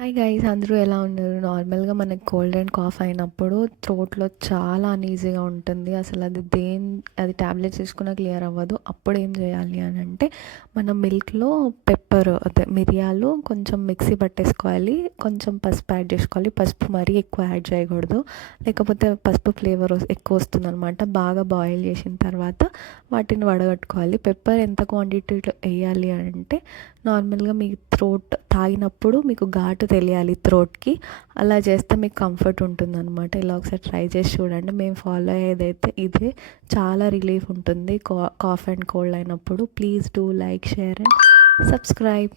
Hi guys, అందరూ ఎలా ఉన్నారు? నార్మల్గా మనకి కోల్డ్ అండ్ కాఫ్ అయినప్పుడు థ్రోట్లో చాలా అన్ఈజీగా ఉంటుంది. అసలు అది ట్యాబ్లెట్స్ తీసుకున్నా క్లియర్ అవ్వదు. అప్పుడు ఏం చేయాలి అని అంటే, మనం మిల్క్లో పెప్పర్ అదే మిరియాలు కొంచెం మిక్సీ పట్టేసుకోవాలి. కొంచెం పసుపు యాడ్ చేసుకోవాలి. పసుపు మరీ ఎక్కువ యాడ్ చేయకూడదు, లేకపోతే పసుపు ఫ్లేవర్ ఎక్కువ వస్తుంది అనమాట. బాగా బాయిల్ చేసిన తర్వాత వాటిని వడగట్టుకోవాలి. పెప్పర్ ఎంత క్వాంటిటీలో వేయాలి అంటే, నార్మల్గా మీ థ్రోట్ తాగినప్పుడు మీకు ఘాటు తెలియాలి థ్రోట్కి. అలా చేస్తే మీకు కంఫర్ట్ ఉంటుందన్నమాట. ఇలా ఒకసారి ట్రై చేసి చూడండి. మేము ఫాలో అయ్యేదైతే ఇదే. చాలా రిలీఫ్ ఉంటుంది కాఫ్ అండ్ కోల్డ్ అయినప్పుడు. Please do like, share and subscribe.